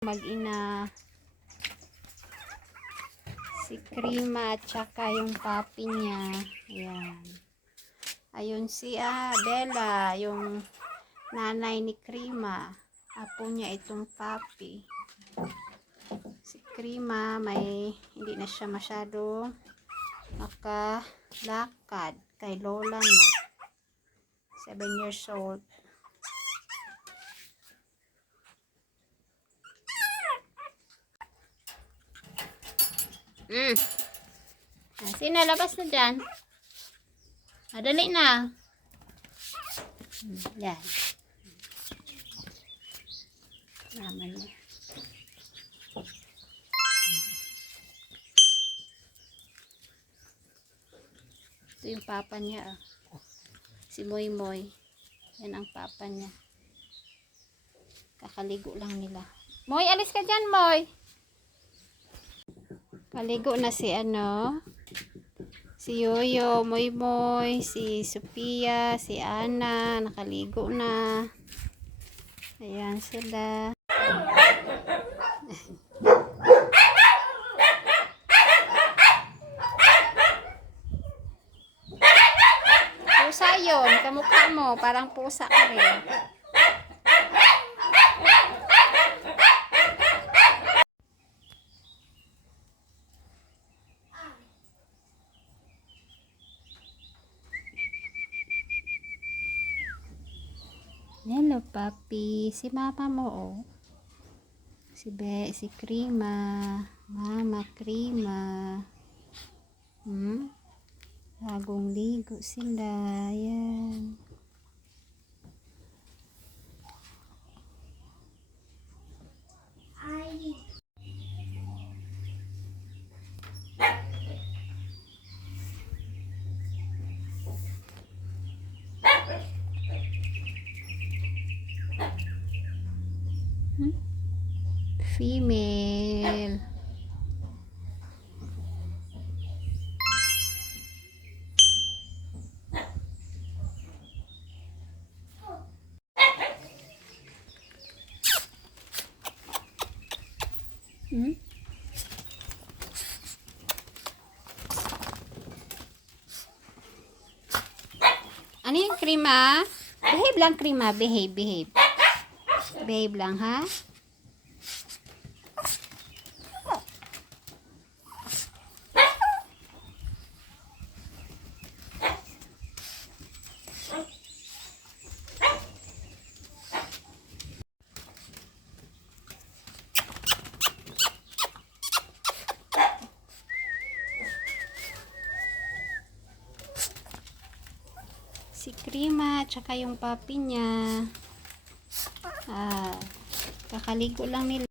mag-ina, si Krima at saka yung papi niya. Ayan. Ayun si Bella, yung nanay ni Krima. Apo niya itong papi. Si Krima hindi na siya masyado makalakad. Kay lola na. 7 years old. Sina, labas na dyan. Dali na. Yan. Naman niya. Ito yung papa niya. Si Moy Moy. Yan ang papa niya. Kakaligo lang nila. Moy, alis ka dyan, Moy. Kaligo na si si Yoyo, Moy Moy, si Sophia, si Ana, nakaligo na. Ayan sila. Pusa yun, kamukha mo, parang pusa ka rin. Hello, papi. Si mama mo, oh. Si Krima. Mama Krima. Bagong ligo sila. Yan. Female. Ano yung Krima? Behave lang, Krima. Behave. Behave lang, ha? Si Krima, tsaka yung papi niya. Kakaligo lang nila.